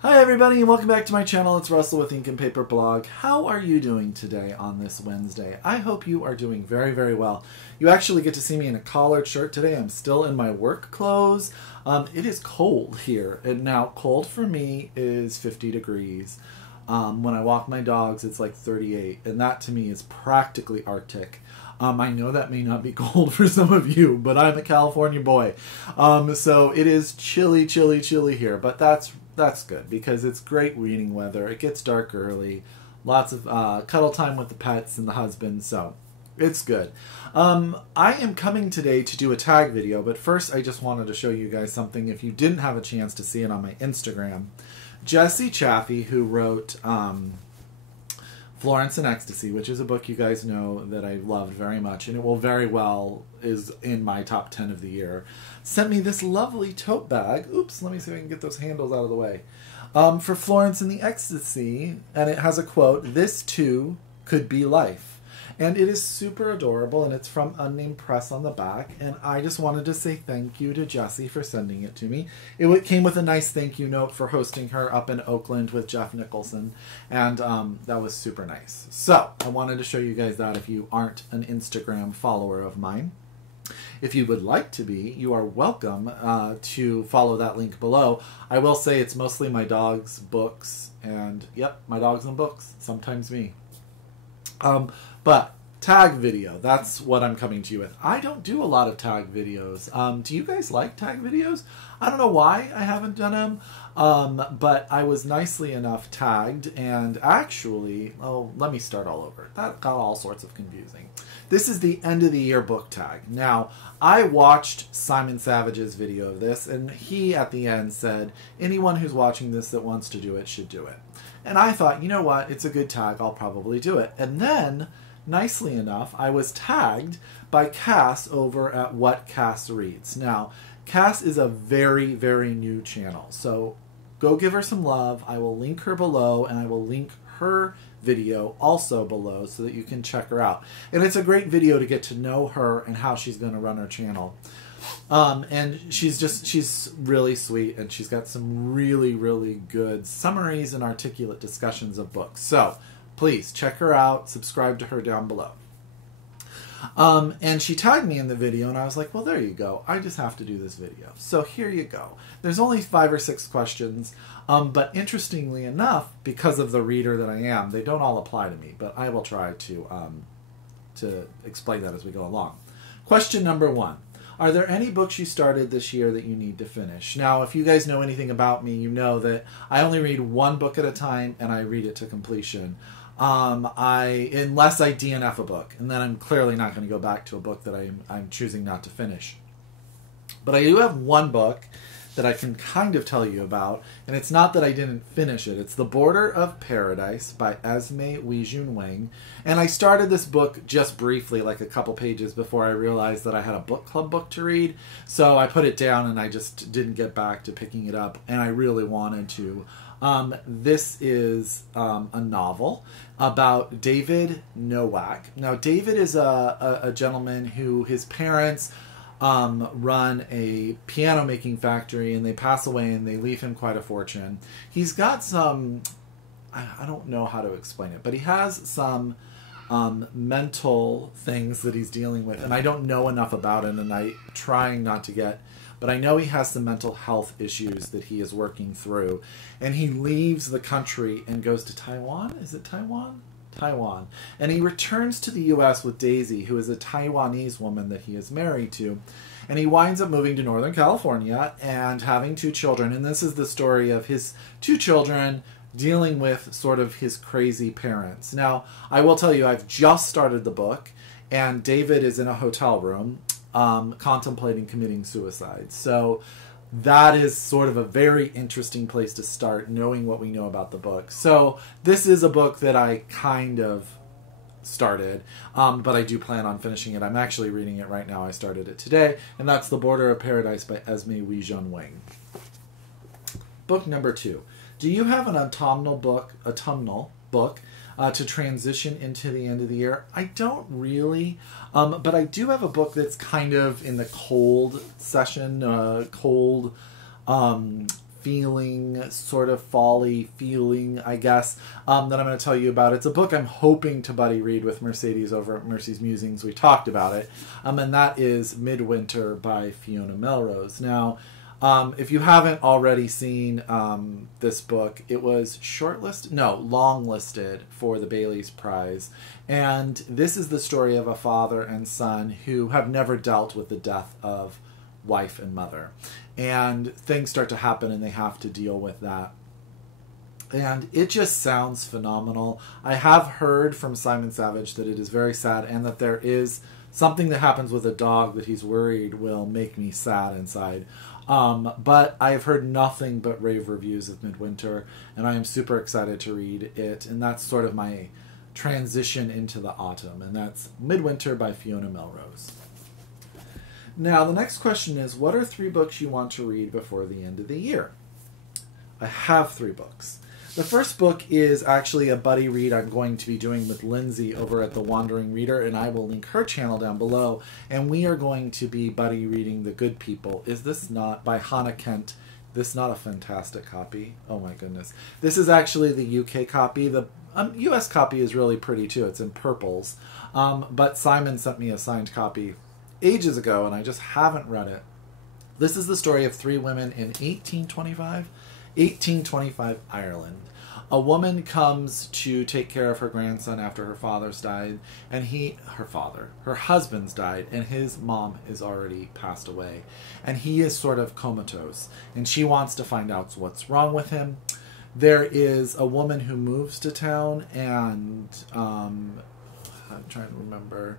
Hi everybody and welcome back to my channel. It's Russell with Ink and Paper Blog. How are you doing today on this Wednesday? I hope you are doing very, very well. You actually get to see me in a collared shirt today. I'm still in my work clothes. It is cold here, and now cold for me is 50 degrees. When I walk my dogs, it's like 38, and that to me is practically Arctic. I know that may not be cold for some of you, but I'm a California boy. So it is chilly, chilly, chilly here, but that's good because it's great reading weather. It gets dark early, lots of cuddle time with the pets and the husband, so it's good. I am coming today to do a tag video, but first I just wanted to show you guys something if you didn't have a chance to see it on my Instagram. Jesse Chaffee, who wrote Florence and Ecstasy, which is a book you guys know that I loved very much, and it will very well is in my top 10 of the year, sent me this lovely tote bag. Oops, let me see if I can get those handles out of the way. For Florence and the Ecstasy, and it has a quote, "This too could be life." And it is super adorable, and it's from Unnamed Press on the back, and I just wanted to say thank you to Jessie for sending it to me. It came with a nice thank you note for hosting her up in Oakland with Jeff Nicholson, and that was super nice. So, I wanted to show you guys that if you aren't an Instagram follower of mine. If you would like to be, you are welcome to follow that link below. I will say it's mostly my dog's books, and yep, my dogs and books, sometimes me. But tag video, that's what I'm coming to you with. I don't do a lot of tag videos. Do you guys like tag videos? I don't know why I haven't done them, but I was nicely enough tagged, and actually, oh, let me start all over. That got all sorts of confusing. This is the end of the year book tag. Now, I watched Simon Savidge's video of this, and he at the end said, anyone who's watching this that wants to do it should do it. And I thought, you know what, it's a good tag, I'll probably do it. And then, nicely enough, I was tagged by Cass over at What Cass Reads. Now, Cass is a very, very new channel, so go give her some love. I will link her below, and I will link her video also below so that you can check her out. And it's a great video to get to know her and how she's going to run her channel. And she's really sweet, and she's got some really, really good summaries and articulate discussions of books. So please check her out, subscribe to her down below. And she tagged me in the video, and I was like, well, there you go. I just have to do this video. So here you go. There's only 5 or 6 questions, but interestingly enough, because of the reader that I am, they don't all apply to me, but I will try to explain that as we go along. Question number 1. Are there any books you started this year that you need to finish? Now, if you guys know anything about me, you know that I only read one book at a time, and I read it to completion. Unless I DNF a book, and then I'm clearly not going to go back to a book that I'm choosing not to finish. But I do have one book that I can kind of tell you about, and it's not that I didn't finish it. It's The Border of Paradise by Esme Weijun Wang. And I started this book just briefly, like a couple pages before I realized that I had a book club book to read. So I put it down, and I just didn't get back to picking it up, and I really wanted to. This is a novel about David Nowak. Now, David is a gentleman who his parents run a piano making factory, and they pass away and they leave him quite a fortune. He's got some, I don't know how to explain it, but he has some mental things that he's dealing with, and I don't know enough about it, and I'm trying not to get, but I know he has some mental health issues that he is working through, and he leaves the country and goes to Taiwan. Is it Taiwan? Taiwan. And he returns to the U.S. with Daisy, who is a Taiwanese woman that he is married to. And he winds up moving to Northern California and having 2 children. And this is the story of his 2 children dealing with sort of his crazy parents. Now, I will tell you, I've just started the book, and David is in a hotel room contemplating committing suicide. So that is sort of a very interesting place to start, knowing what we know about the book. So this is a book that I kind of started, but I do plan on finishing it. I'm actually reading it right now. I started it today, and that's The Border of Paradise by Esme Weijun Wang. Book number 2. Do you have an autumnal book to transition into the end of the year? I don't really, but I do have a book that's kind of in the cold session, cold feeling, sort of fall-y feeling, I guess, that I'm going to tell you about. It's a book I'm hoping to buddy read with Mercedes over at Mercy's Musings. We talked about it. And that is Midwinter by Fiona Melrose. Now, if you haven't already seen this book, it was longlisted for the Bailey's Prize. And this is the story of a father and son who have never dealt with the death of wife and mother. And things start to happen and they have to deal with that. And it just sounds phenomenal. I have heard from Simon Savidge that it is very sad and that there is something that happens with a dog that he's worried will make me sad inside. But I've heard nothing but rave reviews of Midwinter, and I am super excited to read it. And that's sort of my transition into the autumn. And that's Midwinter by Fiona Melrose. Now, the next question is, what are 3 books you want to read before the end of the year? I have 3 books. The first book is actually a buddy read I'm going to be doing with Lyndsay over at The Wandering Reader, and I will link her channel down below. And we are going to be buddy reading The Good People. Is this not by Hannah Kent? This not a fantastic copy? Oh my goodness. This is actually the UK copy. The US copy is really pretty too. It's in purples. But Simon sent me a signed copy ages ago, and I just haven't read it. This is the story of 3 women in 1825 Ireland. A woman comes to take care of her grandson after her father's died, and her husband's died, and his mom is already passed away, and he is sort of comatose, and she wants to find out what's wrong with him. There is a woman who moves to town, and I'm trying to remember.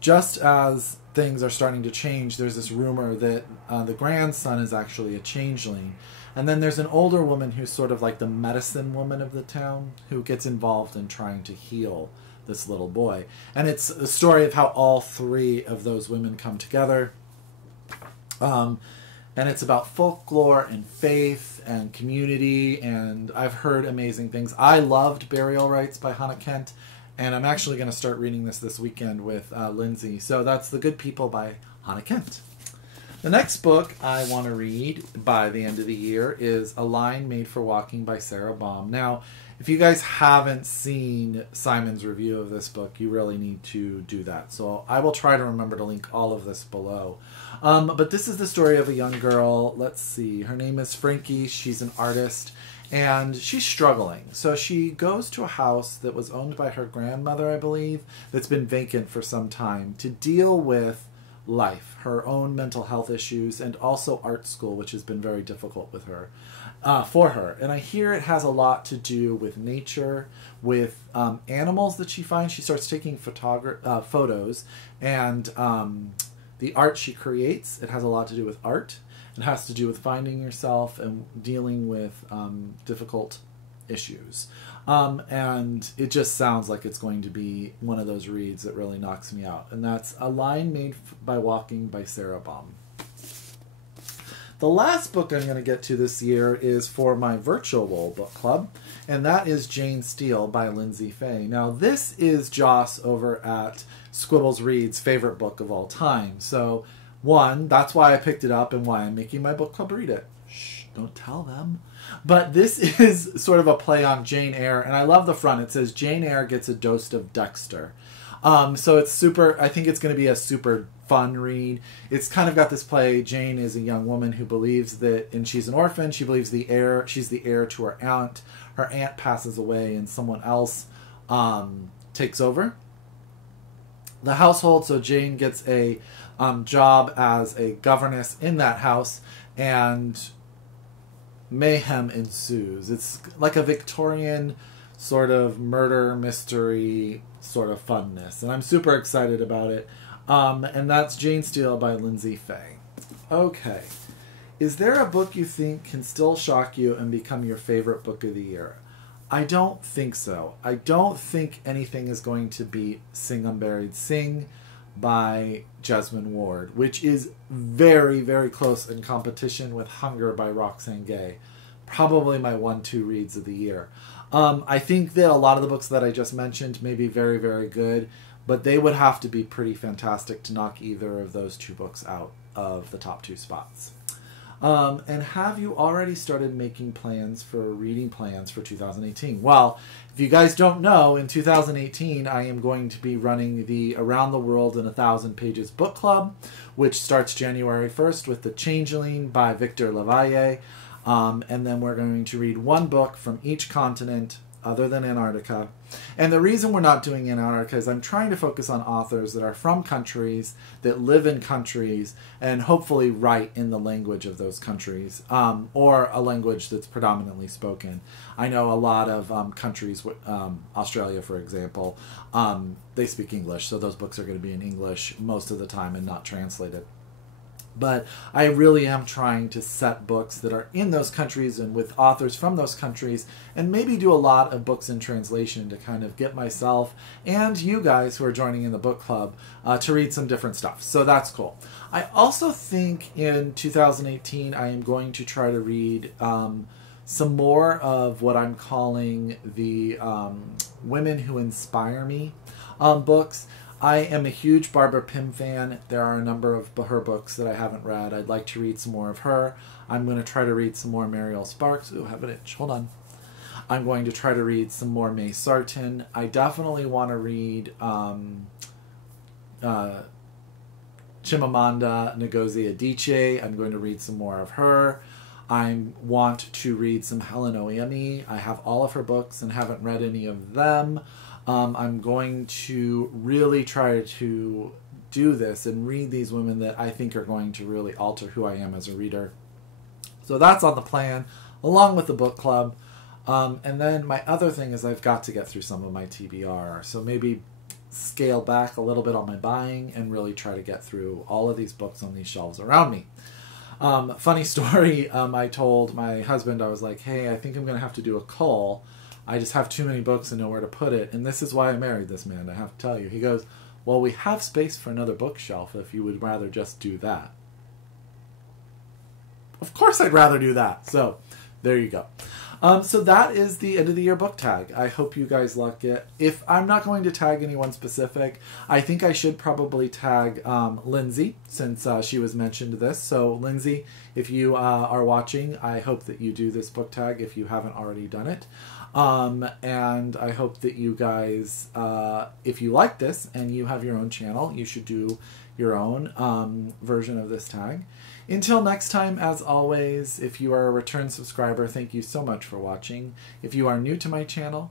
Just as things are starting to change, there's this rumor that the grandson is actually a changeling. And then there's an older woman who's sort of like the medicine woman of the town who gets involved in trying to heal this little boy. And it's a story of how all 3 of those women come together. And it's about folklore and faith and community, and I've heard amazing things. I loved Burial Rites by Hannah Kent, and I'm actually going to start reading this weekend with Lyndsay. So that's The Good People by Hannah Kent. The next book I want to read by the end of the year is A Line Made for Walking by Sara Baume. Now, if you guys haven't seen Simon's review of this book, you really need to do that. So I will try to remember to link all of this below. But this is the story of a young girl. Let's see. Her name is Frankie. She's an artist, and she's struggling. So she goes to a house that was owned by her grandmother, I believe, that's been vacant for some time, to deal with life, her own mental health issues, and also art school, which has been very difficult with her, for her. And I hear it has a lot to do with nature, with animals that she finds. She starts taking photos, and the art she creates, it has a lot to do with art. It has to do with finding yourself and dealing with difficult issues. And it just sounds like it's going to be one of those reads that really knocks me out. And that's A Line Made by Walking by Sara Baume. The last book I'm going to get to this year is for my virtual book club, and that is Jane Steele by Lyndsay Faye. Now, this is Joss over at Squibbles Reads' favorite book of all time. So, one, that's why I picked it up and why I'm making my book club read it. Shh, don't tell them. But this is sort of a play on Jane Eyre, and I love the front. It says, Jane Eyre gets a dose of Dexter. So it's super, I think it's going to be a super fun read. It's kind of got this play. Jane is a young woman who believes that, and she's an orphan, she believes she's the heir to her aunt. Her aunt passes away and someone else takes over the household. So Jane gets a job as a governess in that house, and mayhem ensues. It's like a Victorian sort of murder mystery sort of funness, and I'm super excited about it. And that's Jane Steele by Lyndsay Faye. Okay, is there a book you think can still shock you and become your favorite book of the year? I don't think so. I don't think anything is going to beat Sing Unburied Sing by Jesmyn Ward, which is very, very close in competition with Hunger by Roxane Gay. Probably my 1-2 reads of the year. I think that a lot of the books that I just mentioned may be very, very good, but they would have to be pretty fantastic to knock either of those 2 books out of the top 2 spots. And have you already started making plans for reading plans for 2018? Well, if you guys don't know, in 2018 I am going to be running the Around the World in 1,000 Pages book club, which starts January 1st with The Changeling by Victor Lavalle. And then we're going to read one book from each continent other than Antarctica. And the reason we're not doing Antarctica is I'm trying to focus on authors that are from countries, that live in countries, and hopefully write in the language of those countries, or a language that's predominantly spoken. I know a lot of countries, Australia for example, they speak English, so those books are going to be in English most of the time and not translated. But I really am trying to set books that are in those countries and with authors from those countries, and maybe do a lot of books in translation to kind of get myself and you guys who are joining in the book club to read some different stuff. So that's cool. I also think in 2018 I am going to try to read some more of what I'm calling the Women Who Inspire Me books. I am a huge Barbara Pym fan. There are a number of her books that I haven't read. I'd like to read some more of her. I'm going to try to read some more Mariel Sparks. Ooh, I have an itch. Hold on. I'm going to try to read some more May Sarton. I definitely want to read Chimamanda Ngozi Adichie. I'm going to read some more of her. I want to read some Helen Oyemi. I have all of her books and haven't read any of them. I'm going to really try to do this and read these women that I think are going to really alter who I am as a reader. So that's on the plan, along with the book club. And then my other thing is I've got to get through some of my TBR. So maybe scale back a little bit on my buying and really try to get through all of these books on these shelves around me. Funny story, I told my husband, I was like, hey, I think I'm going to have to do a cull. I just have too many books and nowhere to put it. And this is why I married this man, I have to tell you. He goes, well, we have space for another bookshelf if you would rather just do that. Of course I'd rather do that. So there you go. So that is the end of the year book tag. I hope you guys like it. If I'm not going to tag anyone specific, I think I should probably tag Lyndsay, since she was mentioned this. So Lyndsay, if you are watching, I hope that you do this book tag if you haven't already done it. And I hope that you guys, if you like this and you have your own channel, you should do your own version of this tag. Until next time, as always, if you are a return subscriber, thank you so much for watching. If you are new to my channel,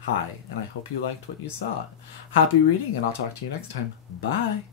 hi, and I hope you liked what you saw. Happy reading, and I'll talk to you next time. Bye!